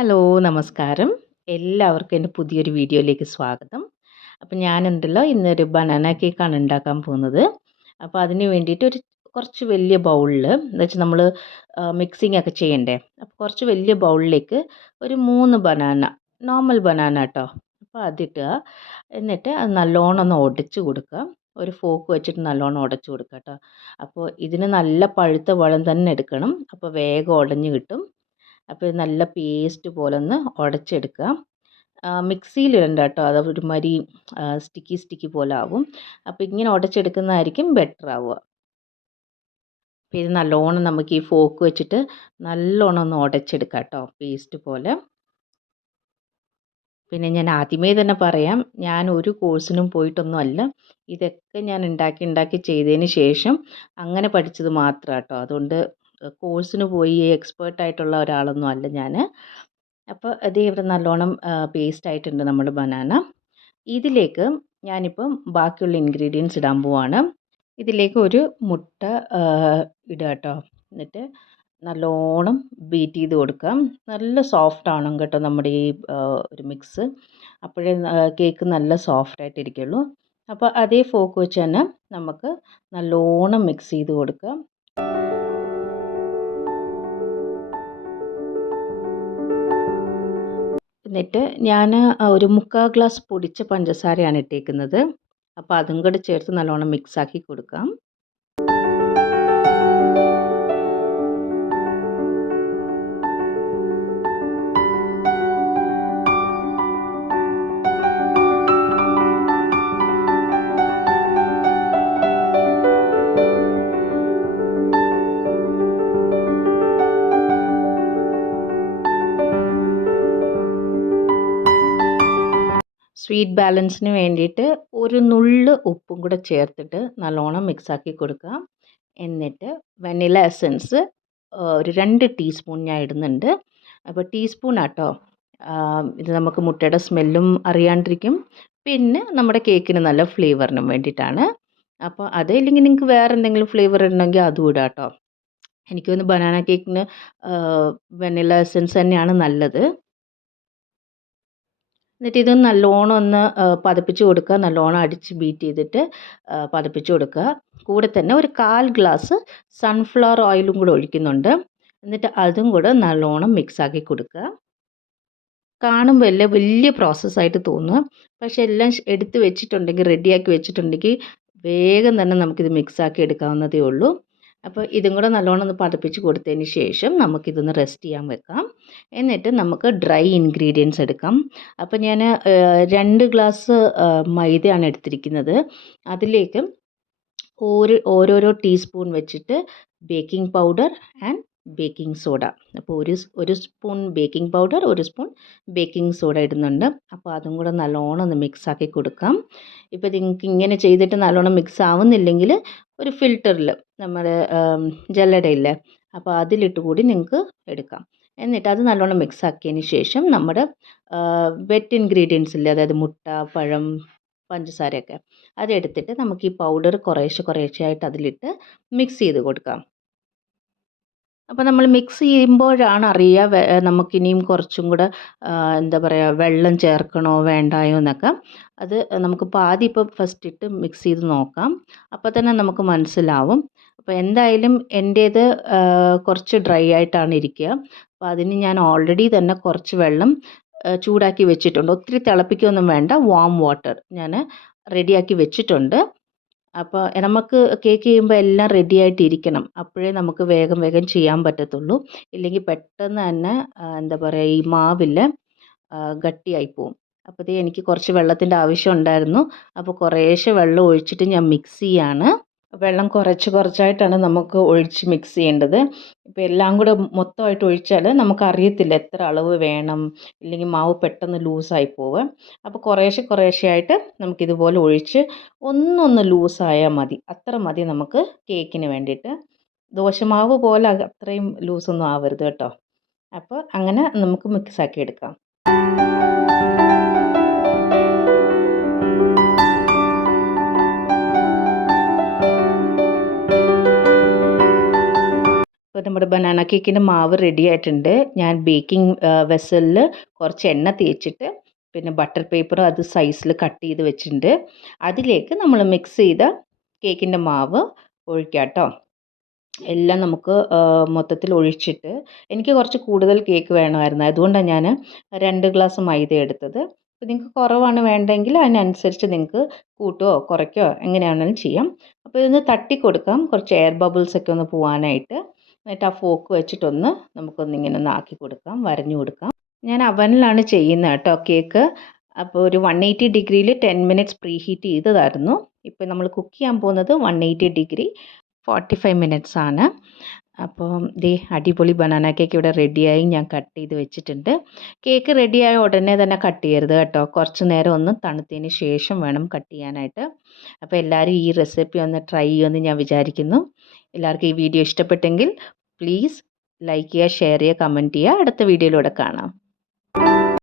Hello, നമസ്കാരം. എല്ലാവർക്കും എൻ്റെ പുതിയൊരു വീഡിയോയിലേക്ക് സ്വാഗതം. അപ്പം ഞാനുണ്ടല്ലോ ഇന്നൊരു ബനാന കേക്കാണ് ഉണ്ടാക്കാൻ പോകുന്നത്. അപ്പോൾ അതിന് വേണ്ടിയിട്ട് കുറച്ച് വലിയ ബൗളിൽ എന്ന് വെച്ചാൽ നമ്മൾ മിക്സിംഗ് ഒക്കെ ചെയ്യണ്ടേ. അപ്പോൾ കുറച്ച് വലിയ ബൗളിലേക്ക് ഒരു 3 ബനാന, നോർമൽ ബനാന കേട്ടോ. അപ്പോൾ അതിടുക. എന്നിട്ട് അത് നല്ലോണം ഒന്ന് ഉടച്ച് കൊടുക്കുക. ഒരു ഫോർക്ക് വെച്ചിട്ട് നല്ലോണം ഉടച്ച് കൊടുക്കുക കേട്ടോ. അപ്പോൾ ഇതിന് നല്ല പഴുത്ത പഴം തന്നെ എടുക്കണം. അപ്പോൾ വേഗം ഉടഞ്ഞ് കിട്ടും. അപ്പോൾ ഇത് നല്ല പേസ്റ്റ് പോലെ ഒന്ന് ഉടച്ചെടുക്കുക. മിക്സിയിലിടണ്ട കേട്ടോ, അത് ഒരുമാതിരി സ്റ്റിക്കി സ്റ്റിക്കി പോലെ ആവും. അപ്പോൾ ഇങ്ങനെ ഉടച്ചെടുക്കുന്നതായിരിക്കും ബെറ്റർ ആവുക. അപ്പോൾ ഇത് നല്ലോണം നമുക്ക് ഈ ഫോർക്ക് വെച്ചിട്ട് നല്ലോണം ഒന്ന് ഉടച്ചെടുക്കാം കേട്ടോ, പേസ്റ്റ് പോലെ. പിന്നെ ഞാൻ ആദ്യമേ തന്നെ പറയാം, ഞാൻ ഒരു കോഴ്സിനും പോയിട്ടൊന്നുമല്ല. ഇതൊക്കെ ഞാൻ ഉണ്ടാക്കി ചെയ്തതിന് ശേഷം അങ്ങനെ പഠിച്ചത് മാത്രമാണ് കേട്ടോ. അതുകൊണ്ട് കോഴ്സിന് പോയി എക്സ്പേർട്ടായിട്ടുള്ള ഒരാളൊന്നും അല്ല ഞാൻ. അപ്പോൾ ഇത് ഇവിടെ നല്ലോണം പേസ്റ്റ് ആയിട്ടുണ്ട് നമ്മുടെ ബനാന. ഇതിലേക്ക് ഞാനിപ്പം ബാക്കിയുള്ള ഇൻഗ്രീഡിയൻസ് ഇടാൻ പോവാണ്. ഇതിലേക്ക് ഒരു മുട്ട ഇടുക കേട്ടോ. എന്നിട്ട് നല്ലോണം ബീറ്റ് ചെയ്ത് കൊടുക്കാം. നല്ല സോഫ്റ്റ് ആവണം കേട്ടോ നമ്മുടെ ഈ ഒരു മിക്സ്. അപ്പോഴേ കേക്ക് നല്ല സോഫ്റ്റ് ആയിട്ടിരിക്കുള്ളൂ. അപ്പോൾ അതേ ഫോർക്ക് വെച്ച് തന്നെ നമുക്ക് നല്ലോണം മിക്സ് ചെയ്ത് കൊടുക്കാം. എന്നിട്ട് ഞാൻ ഒരു 3/4 ഗ്ലാസ് പൊടിച്ച പഞ്ചസാരയാണ് ഇട്ടേക്കുന്നത്. അപ്പോൾ അതും കൂടെ ചേർത്ത് നല്ലോണം മിക്സാക്കി കൊടുക്കാം. സ്വീറ്റ് ബാലൻസിന് വേണ്ടിയിട്ട് ഒരു നുള്ള് ഉപ്പും കൂടെ ചേർത്തിട്ട് നല്ലോണം മിക്സാക്കി കൊടുക്കുക. എന്നിട്ട് വനില എസൻസ് ഒരു 2 ടീസ്പൂൺ ഞാൻ ഇടുന്നുണ്ട്. അപ്പോൾ ടീസ്പൂണാട്ടോ. ഇത് നമുക്ക് മുട്ടയുടെ സ്മെല്ലും അറിയാണ്ടിരിക്കും. പിന്നെ നമ്മുടെ കേക്കിന് നല്ല ഫ്ലേവറിനും വേണ്ടിയിട്ടാണ്. അപ്പോൾ അതില്ലെങ്കിൽ നിങ്ങൾക്ക് വേറെ എന്തെങ്കിലും ഫ്ലേവർ ഇടണമെങ്കിൽ അതും ഇടാം കേട്ടോ. എനിക്ക് തോന്നുന്നു ബനാന കേക്കിന് വനില എസൻസ് തന്നെയാണ് നല്ലത്. എന്നിട്ട് ഇത് നല്ലോണം ഒന്ന് പതപ്പിച്ച് കൊടുക്കുക. നല്ലോണം അടിച്ച് ബീറ്റ് ചെയ്തിട്ട് പതപ്പിച്ച് കൊടുക്കുക. കൂടെ തന്നെ ഒരു 1/4 ഗ്ലാസ് സൺഫ്ലവർ ഓയിലും കൂടെ ഒഴിക്കുന്നുണ്ട്. എന്നിട്ട് അതും കൂടെ നല്ലോണം മിക്സാക്കി കൊടുക്കുക. കാണുമ്പോൾ വലിയ പ്രോസസ്സായിട്ട് തോന്നും. പക്ഷേ എല്ലാം എടുത്ത് വെച്ചിട്ടുണ്ടെങ്കിൽ, റെഡിയാക്കി വെച്ചിട്ടുണ്ടെങ്കിൽ വേഗം തന്നെ നമുക്കിത് മിക്സാക്കി എടുക്കാവുന്നതേ ഉള്ളൂ. അപ്പോൾ ഇതും കൂടെ നല്ലോണം ഒന്ന് പതപ്പിച്ച് കൊടുത്തതിന് ശേഷം നമുക്കിതൊന്ന് റെസ്റ്റ് ചെയ്യാൻ വെക്കാം. എന്നിട്ട് നമുക്ക് ഡ്രൈ ഇൻഗ്രീഡിയൻസ് എടുക്കാം. അപ്പോൾ ഞാൻ 2 ഗ്ലാസ് മൈദയാണ് എടുത്തിരിക്കുന്നത്. അതിലേക്ക് ഓരോരോ ടീസ്പൂൺ വെച്ചിട്ട് baking powder and baking soda. അപ്പോൾ ഒരു സ്പൂൺ ബേക്കിംഗ് പൗഡർ, ഒരു സ്പൂൺ ബേക്കിംഗ് സോഡ ഇടുന്നുണ്ട്. അപ്പോൾ അതും കൂടെ നല്ലോണം ഒന്ന് മിക്സാക്കി കൊടുക്കാം. ഇപ്പോൾ നിങ്ങൾക്ക് ഇങ്ങനെ ചെയ്തിട്ട് നല്ലോണം മിക്സ് ആവുന്നില്ലെങ്കിൽ ഒരു ഫിൽറ്ററിൽ നമ്മുടെ ജല്ലടയില്ലേ, അപ്പോൾ അതിലിട്ട് കൂടി നിങ്ങൾക്ക് എടുക്കാം. എന്നിട്ട് അത് നല്ലോണം മിക്സ് ആക്കിയതിന് ശേഷം നമ്മുടെ വെറ്റ് ഇൻഗ്രീഡിയൻസ് ഇല്ലേ, അതായത് മുട്ട, പഴം, പഞ്ചസാരയൊക്കെ അതെടുത്തിട്ട് നമുക്ക് ഈ പൗഡർ കുറേശ്ശെ ആയിട്ട് അതിലിട്ട് മിക്സ് ചെയ്ത് കൊടുക്കാം. അപ്പോൾ നമ്മൾ മിക്സ് ചെയ്യുമ്പോഴാണ് അറിയുക നമുക്കിനിയും കുറച്ചും കൂടെ എന്താ പറയുക, വെള്ളം ചേർക്കണോ വേണ്ടായോ എന്നൊക്കെ. അത് നമുക്ക് പാതി ഇപ്പോൾ ഫസ്റ്റ് ഇട്ട് മിക്സ് ചെയ്ത് നോക്കാം. അപ്പോൾ തന്നെ നമുക്ക് മനസ്സിലാവും. അപ്പോൾ എന്തായാലും എൻ്റേത് കുറച്ച് ഡ്രൈ ആയിട്ടാണ് ഇരിക്കുക. അപ്പോൾ അതിന് ഞാൻ ഓൾറെഡി തന്നെ കുറച്ച് വെള്ളം ചൂടാക്കി വെച്ചിട്ടുണ്ട്. ഒത്തിരി തിളപ്പിക്കുകയൊന്നും വേണ്ട, വാം വാട്ടർ ഞാൻ റെഡിയാക്കി വെച്ചിട്ടുണ്ട്. അപ്പോൾ നമുക്ക് കേക്ക് ചെയ്യുമ്പോൾ എല്ലാം റെഡി ആയിട്ടിരിക്കണം. അപ്പോഴേ നമുക്ക് വേഗം ചെയ്യാൻ പറ്റത്തുള്ളൂ. ഇല്ലെങ്കിൽ പെട്ടെന്ന് തന്നെ എന്താ പറയുക, ഈ മാവിൽ ഗട്ടിയായി പോവും. അപ്പോൾ ദേ എനിക്ക് കുറച്ച് വെള്ളത്തിൻ്റെ ആവശ്യം ഉണ്ടായിരുന്നു. അപ്പോൾ കുറേശ്ശെ വെള്ളം ഒഴിച്ചിട്ട് ഞാൻ മിക്സ് ചെയ്യാണ്. വെള്ളം കുറച്ചായിട്ടാണ് നമുക്ക് ഒഴിച്ച് മിക്സ് ചെയ്യേണ്ടത്. ഇപ്പോൾ എല്ലാം കൂടെ മൊത്തമായിട്ട് ഒഴിച്ചാൽ നമുക്കറിയത്തില്ല എത്ര അളവ് വേണം, ഇല്ലെങ്കിൽ മാവ് പെട്ടെന്ന് ലൂസായി പോവുക. അപ്പോൾ കുറേശ്ശെ ആയിട്ട് നമുക്കിതുപോലെ ഒഴിച്ച് ഒന്നൊന്ന് ലൂസായാൽ മതി. അത്ര മതി നമുക്ക് കേക്കിന് വേണ്ടിയിട്ട്. ദോശമാവ് പോലെ അത്രയും ലൂസൊന്നും ആവരുത് കേട്ടോ. അപ്പോൾ അങ്ങനെ നമുക്ക് മിക്സാക്കി എടുക്കാം. ഇപ്പോൾ നമ്മുടെ ബനാന കേക്കിൻ്റെ മാവ് റെഡി ആയിട്ടുണ്ട്. ഞാൻ ബേക്കിംഗ് വെസലിൽ കുറച്ച് എണ്ണ തേച്ചിട്ട് പിന്നെ ബട്ടർ പേപ്പർ അത് സൈസിൽ കട്ട് ചെയ്ത് വെച്ചിട്ടുണ്ട്. അതിലേക്ക് നമ്മൾ മിക്സ് ചെയ്ത കേക്കിൻ്റെ മാവ് ഒഴിക്കാം കേട്ടോ. എല്ലാം നമുക്ക് മൊത്തത്തിൽ ഒഴിച്ചിട്ട്, എനിക്ക് കുറച്ച് കൂടുതൽ കേക്ക് വേണമായിരുന്നു, അതുകൊണ്ടാണ് ഞാൻ 2 ഗ്ലാസ് മൈദ എടുത്തത്. അപ്പോൾ നിങ്ങൾക്ക് കുറവാണ് വേണ്ടെങ്കിൽ അതിനനുസരിച്ച് നിങ്ങൾക്ക് കൂട്ടുകയോ കുറയ്ക്കുകയോ എങ്ങനെയാണെങ്കിലും ചെയ്യാം. അപ്പോൾ ഇതൊന്ന് തട്ടി കൊടുക്കാം, കുറച്ച് എയർ ബബിൾസ് ഒക്കെ ഒന്ന് പോകാനായിട്ട്. എന്നിട്ട് ആ ഫോക്ക് വെച്ചിട്ടൊന്ന് നമുക്കൊന്നിങ്ങനെ ഒന്ന് ആക്കി കൊടുക്കാം, വരഞ്ഞു കൊടുക്കാം. ഞാൻ അവനിലാണ് ചെയ്യുന്നത് കേട്ടോ കേക്ക്. അപ്പോൾ ഒരു 180 ഡിഗ്രിയിൽ 10 മിനിറ്റ്സ് പ്രീ ഹീറ്റ് ചെയ്തതായിരുന്നു. ഇപ്പോൾ നമ്മൾ കുക്ക് ചെയ്യാൻ പോകുന്നത് 180 ഡിഗ്രി 45 മിനിറ്റ്സ് ആണ്. അപ്പോൾ ദേ അടിപൊളി ബനാന കേക്ക് ഇവിടെ റെഡിയായി, ഞാൻ കട്ട് ചെയ്ത് വെച്ചിട്ടുണ്ട്. കേക്ക് റെഡിയായ ഉടനെ തന്നെ കട്ട് ചെയ്യരുത് കേട്ടോ, കുറച്ച് നേരം ഒന്ന് തണുത്തതിന് ശേഷം വേണം കട്ട് ചെയ്യാനായിട്ട്. അപ്പോൾ എല്ലാവരും ഈ റെസിപ്പി ഒന്ന് ട്രൈ ചെയ്യുമെന്ന് ഞാൻ വിചാരിക്കുന്നു. എല്ലാവർക്കും ഈ വീഡിയോ ഇഷ്ടപ്പെട്ടെങ്കിൽ പ്ലീസ് ലൈക്ക് ചെയ്യുക, ഷെയർ ചെയ്യുക, കമൻറ്റ് ചെയ്യുക. അടുത്ത വീഡിയോയിലൂടെ കാണാം.